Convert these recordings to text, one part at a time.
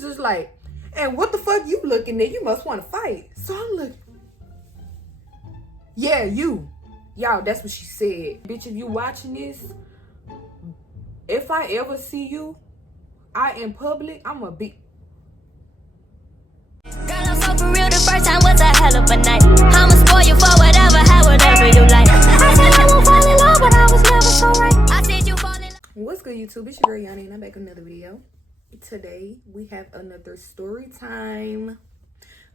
Just like, and what the fuck you looking at? You must want to fight. So I'm looking. Yeah, you. Y'all, that's what she said. Bitch, if you watching this, if I ever see you out in public, I'm a be. Girl, I'm so for real, the first time was a hell of a night. I'ma spoil you for whatever, have whatever you like. I said I won't fall in love, but I was never so right. I said you fall in love. What's good, YouTube? It's your girl Yanni, and I'm back with another video. Today, we have another story time.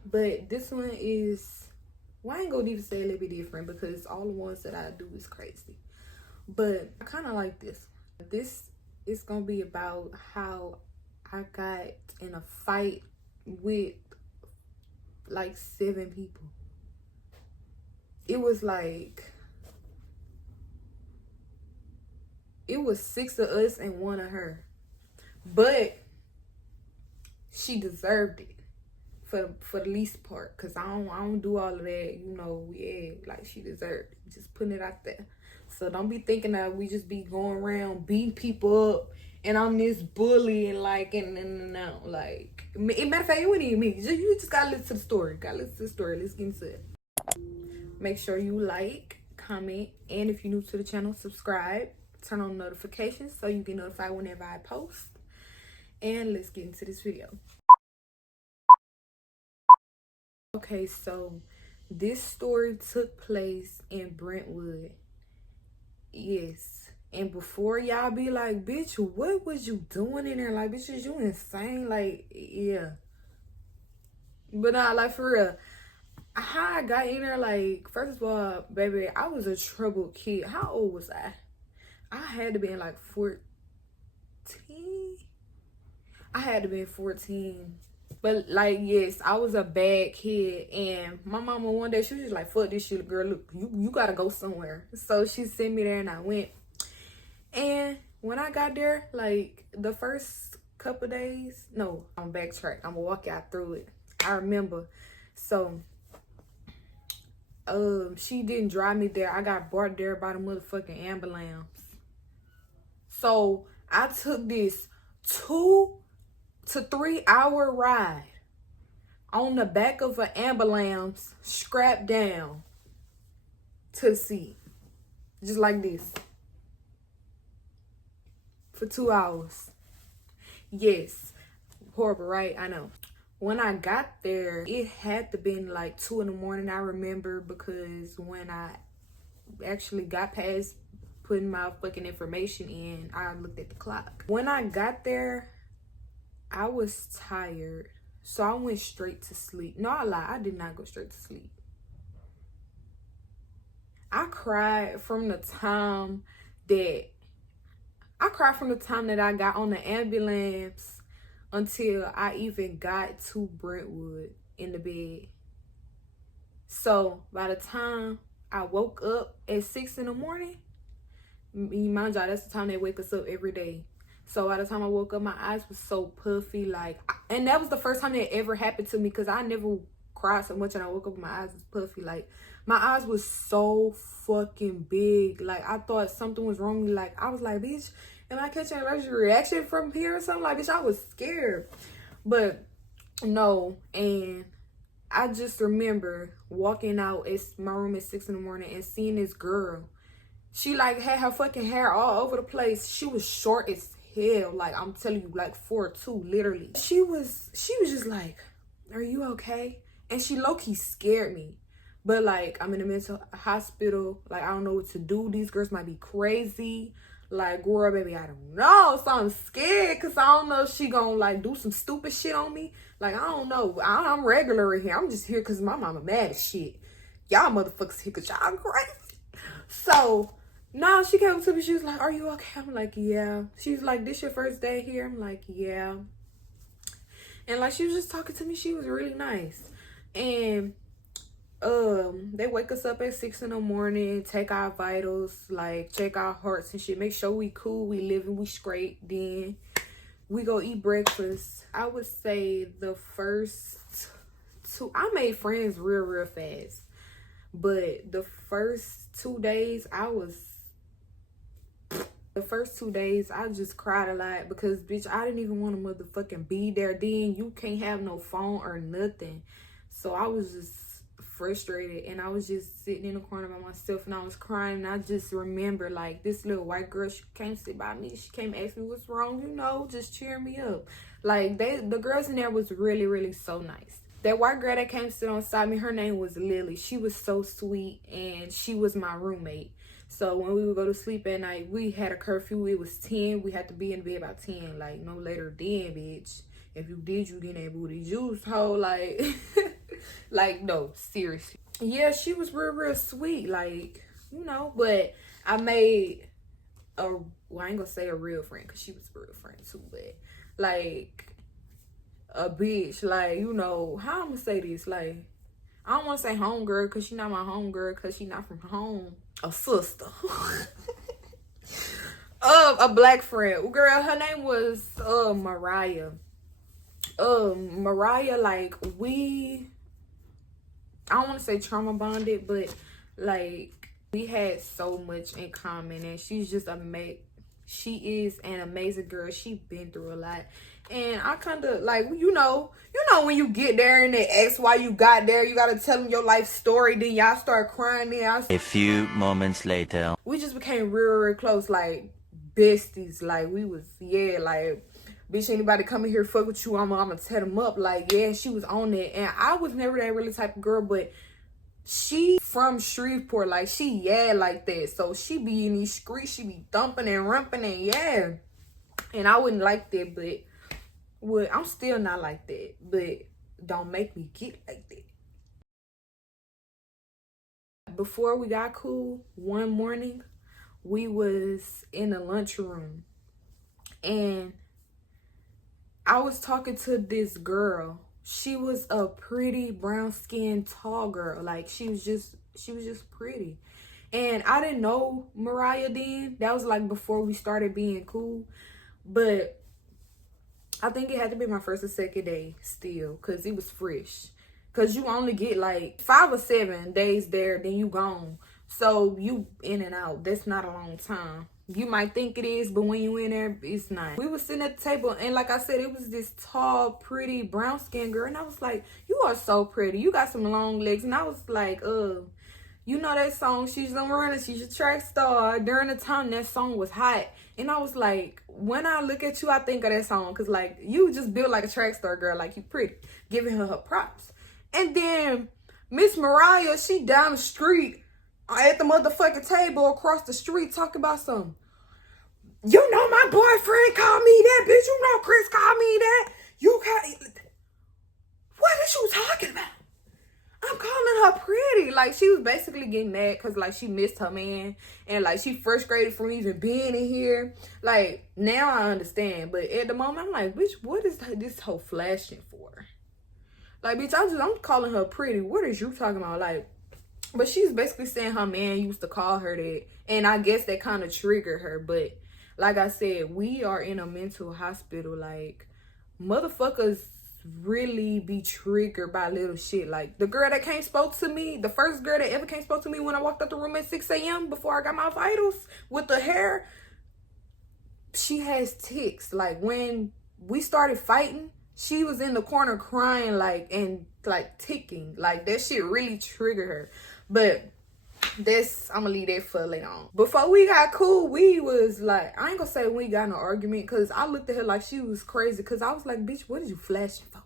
But this one is, well, I ain't gonna even say a little bit different because all the ones that I do is crazy. But I kind of like this. This is gonna be about how I got in a fight with like 7 people. It was 6 of us and 1 of her, but she deserved it for the least part, because I don't do all of that, you know. Yeah, like, she deserved it. Just putting it out there. So don't be thinking that we just be going around beating people up and I'm this bully and like, and no, like, matter of fact, you wouldn't even me. You just gotta listen to the story. Let's get into it. Make sure you like, comment, and if you're new to the channel, subscribe. Turn on notifications so you get notified whenever I post. And let's get into this video. Okay, so this story took place in Brentwood. Yes. And before y'all be like, bitch, what was you doing in there? Like, bitch, is you insane? Like, yeah. But nah, like, for real. How I got in there, like, first of all, baby, I was a troubled kid. How old was I? I had to be in like 14. I had to be 14. But like, yes, I was a bad kid. And my mama one day, she was just like, fuck this shit, girl. Look, you gotta go somewhere. So she sent me there and I went. And when I got there, like, the first couple days, no, I'm backtrack. I'm gonna walk y'all through it. I remember. So she didn't drive me there. I got brought there by the motherfucking ambulance. So I took this 2 to 3 hour ride on the back of an ambulance, strapped down to the seat, just like this, for 2 hours. Yes, horrible, right? I know. When I got there, it had to been like 2 in the morning. I remember, because when I actually got past putting my fucking information in, I looked at the clock. When I got there, I was tired, so I went straight to sleep. No, I lie, I did not go straight to sleep. I cried from the time that I got on the ambulance until I even got to Brentwood in the bed. So by the time I woke up at 6 in the morning, mind y'all, that's the time they wake us up every day. So by the time I woke up, my eyes was so puffy, like, and that was the first time that ever happened to me, because I never cried so much and I woke up and my eyes was puffy. Like, my eyes was so fucking big. Like, I thought something was wrong with me. Like, I was like, bitch, am I catching an allergic reaction from here or something? Like, bitch, I was scared. But no, and I just remember walking out at my room at 6 in the morning and seeing this girl. She like had her fucking hair all over the place. She was short as hell. Like, I'm telling you, like 4'2", literally. She was just like, are you okay? And she low-key scared me. But like, I'm in a mental hospital. Like, I don't know what to do. These girls might be crazy. Like, girl, baby, I don't know. So I'm scared, because I don't know if she gonna like do some stupid shit on me. Like, I don't know. I'm regular in here. I'm just here because my mama mad as shit. Y'all motherfuckers here because y'all crazy. So no, she came up to me. She was like, are you okay? I'm like, yeah. She's like, this your first day here? I'm like, yeah. And like, she was just talking to me. She was really nice. And they wake us up at 6 in the morning, take our vitals, like check our hearts and shit, make sure we cool, we living, we straight. Then we go eat breakfast. I would say the first 2, I made friends real fast. But the first 2 days, I was The first 2 days, I just cried a lot because, bitch, I didn't even want to motherfucking be there. Then you can't have no phone or nothing. So I was just frustrated, and I was just sitting in the corner by myself, and I was crying. And I just remember, like, this little white girl, she came sit by me. She came ask me what's wrong, you know, just cheer me up. Like, the girls in there was really, really so nice. That white girl that came sit on side me, her name was Lily. She was so sweet, and she was my roommate. So when we would go to sleep at night, we had a curfew. It was 10. We had to be in bed by 10. Like, no later than, bitch. If you did, you getting that booty juice, hoe. Like, like, no, seriously. Yeah, she was real, real sweet. Like, you know, but I made well, I ain't gonna say a real friend, because she was a real friend too. But, like, a bitch. Like, you know, how I'm gonna say this? Like, I don't want to say homegirl, because she not my homegirl, because she not from home. A sister. A black friend. Girl, her name was Mariah. Mariah, like, I don't want to say trauma bonded, but, like, we had so much in common. And she's just she is an amazing girl. She been through a lot. And I kind of, like, you know when you get there and they ask why you got there, you got to tell them your life story. Then y'all start crying. Then a few moments later, we just became real, real close, like besties. Like, we was, yeah, like, bitch, anybody coming here fuck with you, I'm gonna set them up. Like, yeah, she was on it. And I was never that really type of girl, but she from Shreveport, like, she, yeah, like that. So she be in these streets, she be thumping and rumping, and yeah. And I wouldn't like that, but well, I'm still not like that, but don't make me get like that. Before we got cool, one morning, we was in the lunchroom, and I was talking to this girl. She was a pretty brown-skinned, tall girl. Like, she was just pretty. And I didn't know Mariah then. That was, like, before we started being cool. But I think it had to be my first or second day still, because it was fresh. Because you only get like 5 or 7 days there, then you gone. So you in and out. That's not a long time. You might think it is, but when you in there, it's not. We was sitting at the table, and like I said, it was this tall, pretty, brown-skinned girl. And I was like, you are so pretty. You got some long legs. And I was like, you know that song, She's a Runner, She's a Track Star. During the time that song was hot. And I was like, when I look at you, I think of that song. Because, like, you just built like a track star girl. Like, you pretty. Giving her props. And then Miss Mariah, she down the street at the motherfucking table across the street talking about something. You know my boyfriend called me that, bitch. You know Chris called me that. What is you talking about? I'm calling her pretty. Like, she was basically getting mad because, like, she missed her man. And, like, she frustrated from even being in here. Like, now I understand. But at the moment, I'm like, bitch, what is this whole flashing for? Like, bitch, I'm calling her pretty. What is you talking about? Like, but she's basically saying her man used to call her that. And I guess that kind of triggered her. But, like I said, we are in a mental hospital. Like, motherfuckers really be triggered by little shit. Like, the girl that came spoke to me, the first girl that ever came spoke to me when I walked out the room at 6 a.m. before I got my vitals with the hair, she has tics. Like, when we started fighting, she was in the corner crying, like, and like ticking. Like, that shit really triggered her. But I'm gonna leave that for later on. Before we got cool, we was like, I ain't gonna say we got in an argument, because I looked at her like she was crazy, because I was like, bitch, what is you flashing for?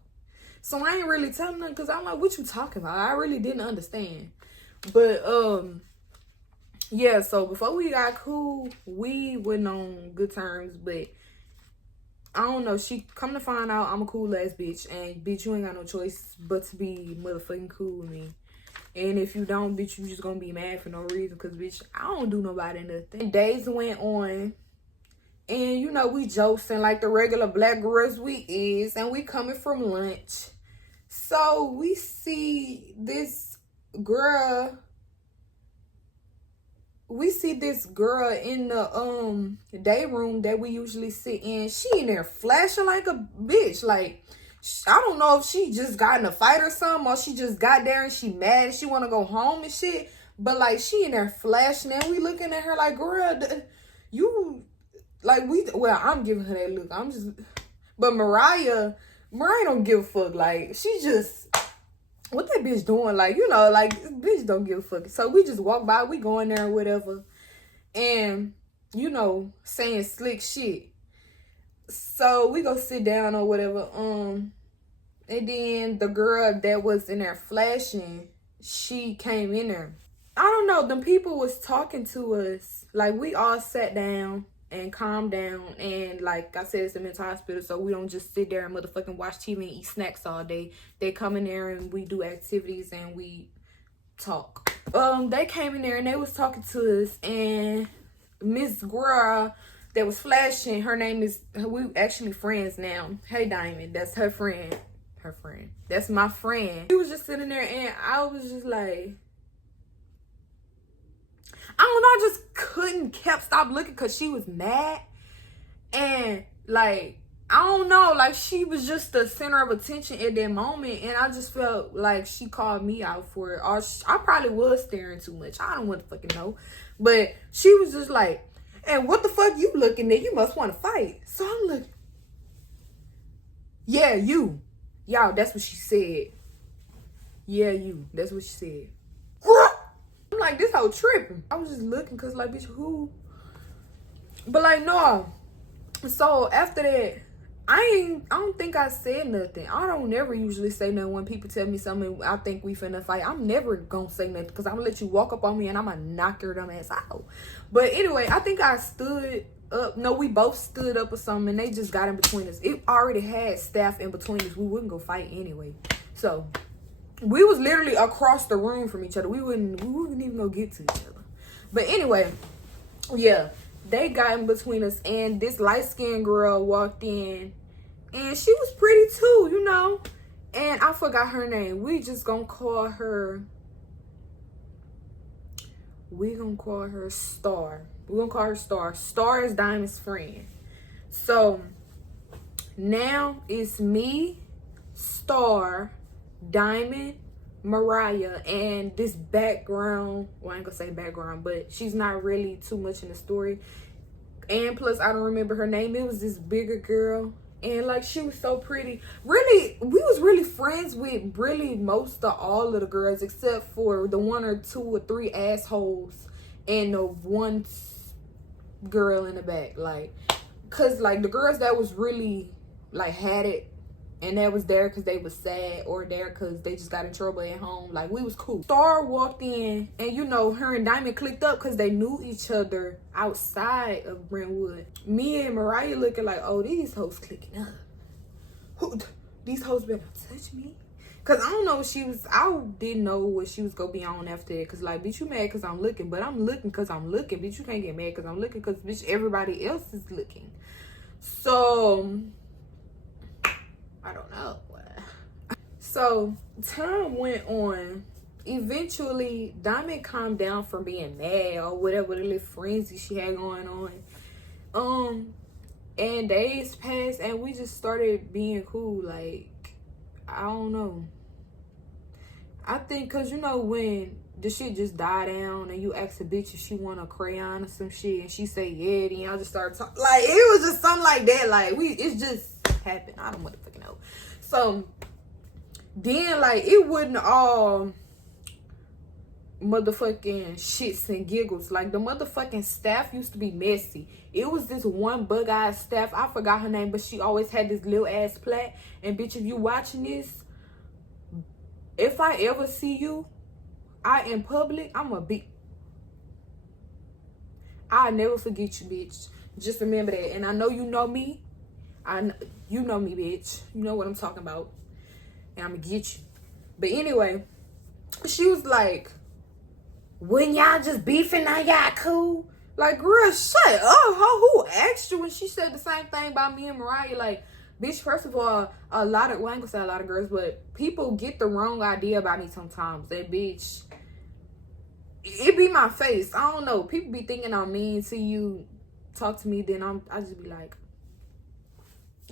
So I ain't really telling her, because I'm like, what you talking about? I really didn't understand. But yeah, so before we got cool, we went on good terms. But I don't know, she come to find out I'm a cool ass bitch, and bitch, you ain't got no choice but to be motherfucking cool with me. And if you don't, bitch, you just gonna be mad for no reason. Because, bitch, I don't do nobody nothing. Days went on. And, you know, we josting like the regular black girls we is. And we coming from lunch. So, we see this girl. We see this girl in the day room that we usually sit in. She in there flashing like a bitch. Like, I don't know if she just got in a fight or something, or she just got there and she mad and she want to go home and shit. But, like, she in there flashing, and we looking at her like, girl, you Like, I'm giving her that look. But Mariah don't give a fuck. Like, she just, what that bitch doing? Like, you know, like, this bitch don't give a fuck. So we just walk by, we go in there or whatever. And, you know, saying slick shit. So we go sit down or whatever. And then the girl that was in there flashing, she came in there. I don't know, them people was talking to us. Like, we all sat down and calmed down. And like I said, it's a mental hospital, so we don't just sit there and motherfucking watch TV and eat snacks all day. They come in there and we do activities and we talk. They came in there and they was talking to us, and Miss Girl that was flashing, her name is, we actually friends now. Hey Diamond, that's her friend. That's my friend. She was just sitting there and I was just like, I don't know, I just kept stop looking because she was mad. And like, I don't know, like she was just the center of attention at that moment. And I just felt like she called me out for it. Or I probably was staring too much. I don't want to fucking know. But she was just like, and what the fuck you looking at? You must want to fight. So I'm like, yeah, you. Y'all, that's what she said. Yeah, you. That's what she said. I'm like, this whole tripping. I was just looking because, like, bitch, who? But, like, no. So, after that, I don't think I said nothing. I don't never usually say nothing when people tell me something. I think we finna fight. I'm never gonna say nothing because I'm gonna let you walk up on me and I'm gonna knock your dumb ass out. But anyway, I think I stood up. No, we both stood up or something, and they just got in between us. It already had staff in between us. We wouldn't go fight anyway. So we was literally across the room from each other. We wouldn't even go get to each other. But anyway, yeah, they got in between us, and this light-skinned girl walked in, and she was pretty too, you know. And I forgot her name. We just gonna call her, Star. We're gonna call her Star. Star is Diamond's friend. So now it's me, Star, Diamond, Mariah, and this background. Well, I ain't gonna say background, but she's not really too much in the story. And plus, I don't remember her name. It was this bigger girl. And like, she was so pretty. Really, we was really friends with really most of all of the girls, except for the 1 or 2 or 3 assholes and the one girl in the back. Like, cause like the girls that was really like had it and that was there because they was sad or there because they just got in trouble at home, like, we was cool. Star walked in, and you know, her and Diamond clicked up because they knew each other outside of Brentwood. Me and Mariah looking like, oh, these hoes clicking up. Who, these hoes better touch me? Because I don't know what she was, I didn't know what she was going to be on after that. Because, like, bitch, you mad because I'm looking. But I'm looking because I'm looking. Bitch, you can't get mad because I'm looking. Because, bitch, everybody else is looking. So I don't know. So time went on. Eventually, Diamond calmed down from being mad or whatever the little frenzy she had going on. And days passed, and we just started being cool. Like, I don't know. I think because, you know, when the shit just died down and you ask a bitch if she want a crayon or some shit and she say yeah, then y'all just started talking. Like, it was just something like that. Like, it just happened. I don't motherfucking know. So then, like, it wasn't all motherfucking shits and giggles. Like, the motherfucking staff used to be messy. It was this one bug-eyed staff. I forgot her name, but she always had this little ass plait. And bitch, if you watching this, if I ever see you out in public, I'll never forget you, bitch. Just remember that. And I know you know me. You know me, bitch. You know what I'm talking about. And I'm gonna get you. But anyway, she was like, when y'all just beefing, now y'all cool? Like, girl, shut up. Who asked you? When she said the same thing about me and Mariah, like, bitch, first of all, well, I ain't gonna say a lot of girls, but people get the wrong idea about me sometimes. That bitch, it be my face. I don't know. People be thinking I'm mean to you, talk to me, then I just be like,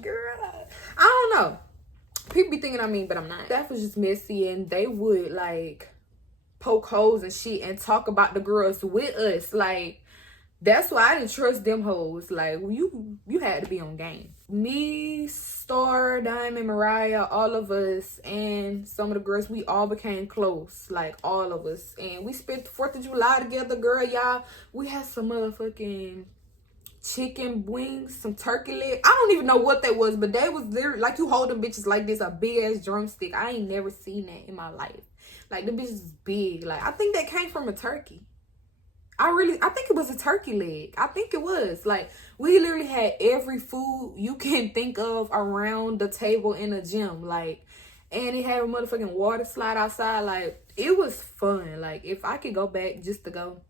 girl, I don't know. People be thinking I'm mean, but I'm not. That was just messy, and they would, like, poke holes and shit and talk about the girls with us. Like, That's why I didn't trust them hoes. Like, you had to be on game. Me, Star, Diamond, Mariah, all of us, and some of the girls, we all became close. Like, all of us. And we spent the 4th of July together, girl, y'all. We had some motherfucking chicken wings, some turkey leg. I don't even know what that was, but they was there. Like, you hold them bitches like this, a big-ass drumstick. I ain't never seen that in my life. Like, the bitches is big. Like, I think that came from a turkey. I think it was a turkey leg. I think it was. Like, we literally had every food you can think of around the table in a gym. Like, and it had a motherfucking water slide outside. Like, it was fun. Like, if I could go back just to go,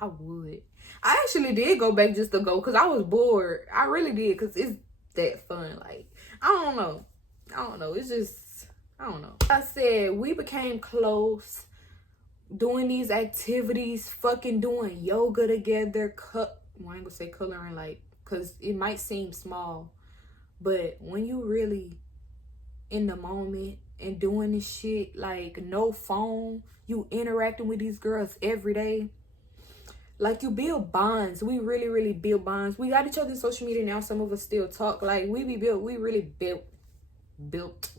I would. I actually did go back just to go because I was bored. I really did because it's that fun. Like, I don't know. It's just, I don't know. I said, we became close. Doing these activities, fucking doing yoga together, well, I ain't gonna say coloring, like, because it might seem small, but when you really in the moment and doing this shit, like, no phone, you interacting with these girls every day, like, you build bonds. We really, really build bonds. We got each other's social media now. Some of us still talk. Like, we really built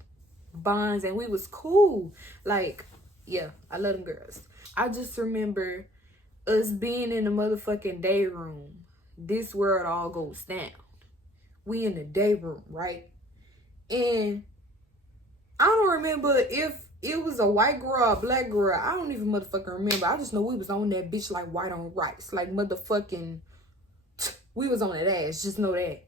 bonds, and we was cool. Like, yeah, I love them girls. I just remember us being in the motherfucking day room. This world all goes down. We in the day room, right? And I don't remember if it was a white girl or a black girl. I don't even motherfucking remember. I just know we was on that bitch like white on rice. Like, motherfucking, we was on that ass. Just know that.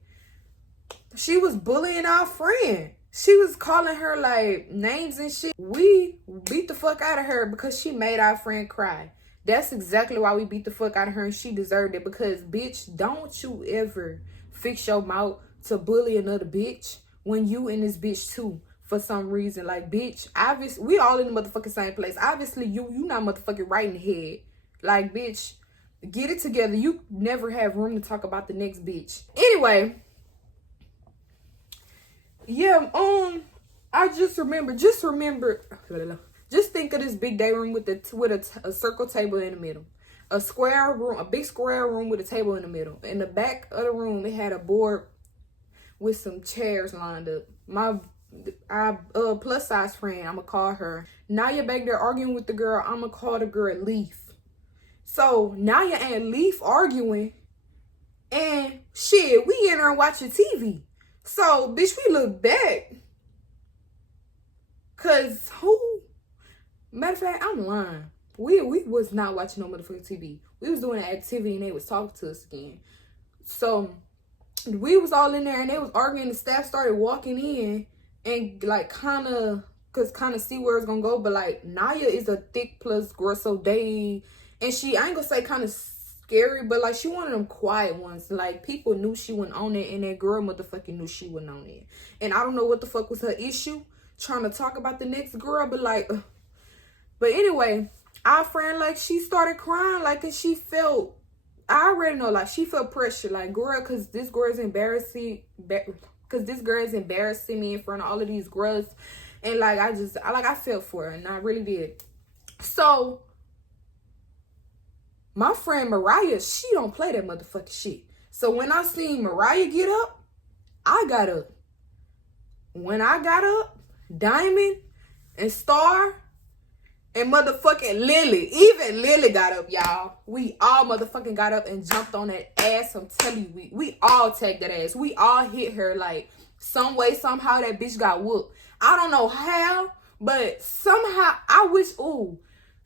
She was bullying our friend. She was calling her, like, names and shit. We beat the fuck out of her because she made our friend cry. That's exactly why we beat the fuck out of her, and she deserved it. Because, bitch, don't you ever fix your mouth to bully another bitch when you in this bitch, too, for some reason. Like, bitch, obviously, we all in the motherfucking same place. Obviously, you not motherfucking right in the head. Like, bitch, get it together. You never have room to talk about the next bitch. Anyway, yeah, I just think of this big day room with a circle table in the middle, a square room, a big square room with a table in the middle. In the back of the room, it had a board with some chairs lined up. My plus size friend, I'ma call her. Now you're back there arguing with the girl. I'ma call the girl Leaf. So now you're and Leaf arguing, and shit, we in there watching TV. So, bitch, we look back. Cause matter of fact, I'm lying. We was not watching no motherfucking TV. We was doing an activity and they was talking to us again. So, we was all in there and they was arguing. The staff started walking in and, like, kind of see where it's gonna go. But, like, Naya is a thick plus girl, so and she, I ain't gonna say kind of scary, but, like, she one of them quiet ones. Like, people knew she went on it, and that girl motherfucking knew she went on it. And I don't know what the fuck was her issue, trying to talk about the next girl, but, like, but anyway, our friend, like, she started crying, like, and she felt, I already know, like, she felt pressure, like, girl, because this girl is embarrassing me in front of all of these girls, and, like, I felt for her, and I really did. So, my friend Mariah, she don't play that motherfucking shit. So when I seen Mariah get up, I got up. When I got up, Diamond and Star and motherfucking Lily, even Lily got up, y'all. We all motherfucking got up and jumped on that ass. I'm telling you, we all tagged that ass. We all hit her, like, some way, somehow that bitch got whooped. I don't know how, but somehow I wish,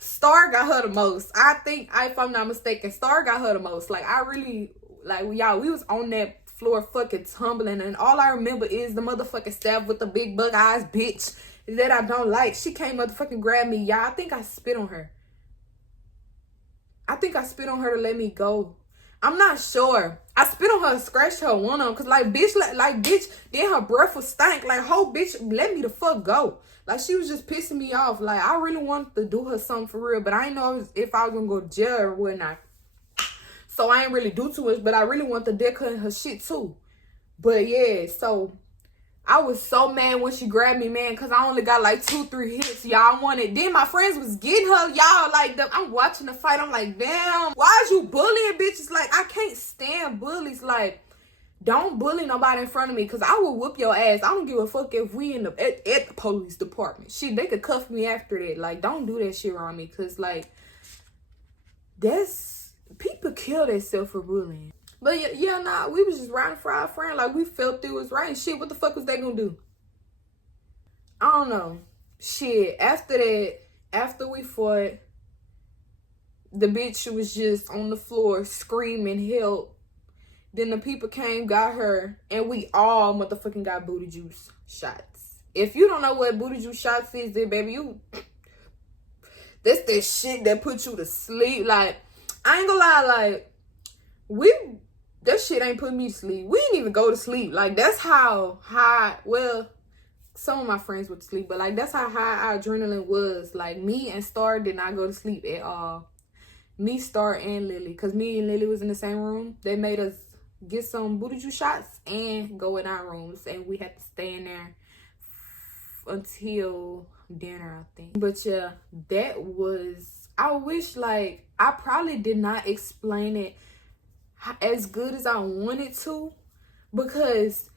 Star got her the most. I think, if I'm not mistaken, Star got her the most. Like, I really, like, y'all, we was on that floor fucking tumbling, and all I remember is the motherfucking staff with the big bug eyes bitch that I don't like. She came motherfucking grab me, y'all. I think I spit on her. To let me go. I'm not sure. I spit on her and scratched her one on, cause bitch, then her breath was stank. Like, whole bitch, let me the fuck go. Like, she was just pissing me off. Like, I really wanted to do her something for real, but I didn't know if I was gonna go to jail or whatnot. So I ain't really do too much, but I really want to deck her in her shit too. But yeah, so I was so mad when she grabbed me, man, because I only got like 2-3 hits. Y'all wanted. Then my friends was getting her. Y'all, like, I'm watching the fight. I'm like, damn, why is you bullying bitches? Like, I can't stand bullies. Like, don't bully nobody in front of me, because I will whoop your ass. I don't give a fuck if we in the at the police department. Shit, they could cuff me after that. Like, don't do that shit around me, because, like, that's, people kill themselves for bullying. But yeah, nah, we was just riding for our friend. Like, we felt it was right and shit. What the fuck was they gonna do? I don't know. Shit, after that, after we fought, the bitch was just on the floor screaming help. Then the people came, got her, and we all motherfucking got booty juice shots. If you don't know what booty juice shots is, then baby, that's that shit that puts you to sleep. Like, I ain't gonna lie, like, that shit ain't put me to sleep. We didn't even go to sleep. Like, that's how high, well, some of my friends went to sleep, but like, that's how high our adrenaline was. Like, me and Star did not go to sleep at all. Me, Star, and Lily, because me and Lily was in the same room. They made us get some booty juice shots and go in our rooms, and we had to stay in there until dinner, I think. But yeah, that was, I wish, like, I probably did not explain it as good as I wanted to, because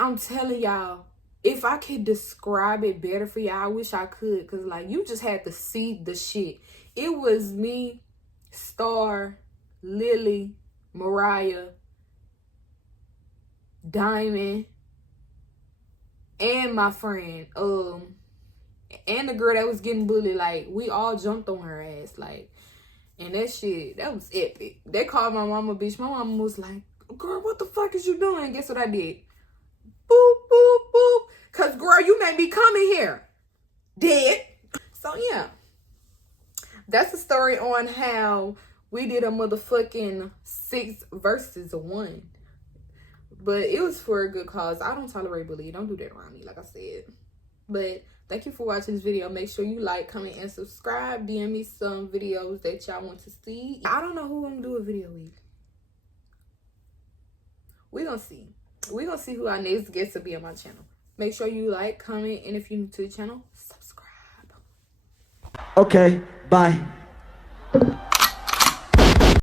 I'm telling y'all, if I could describe it better for y'all, I wish I could, because like, you just had to see the shit. It was me, Star, Lily, Mariah, Diamond, and my friend, and the girl that was getting bullied. Like, we all jumped on her ass, like. And that shit, that was epic. They called my mama bitch. My mama was like, girl, what the fuck is you doing? Guess what I did? Boop, boop, boop. Because, girl, you made me come in here. Dead. So, yeah. That's the story on how we did a motherfucking 6 versus 1. But it was for a good cause. I don't tolerate bullying. Don't do that around me, like I said. But thank you for watching this video. Make sure you like, comment, and subscribe. DM me some videos that y'all want to see. I don't know who I'm gonna do a video with. We're gonna see. We're gonna see who our next guest will be on my channel. Make sure you like, comment, and if you're new to the channel, subscribe. Okay, bye.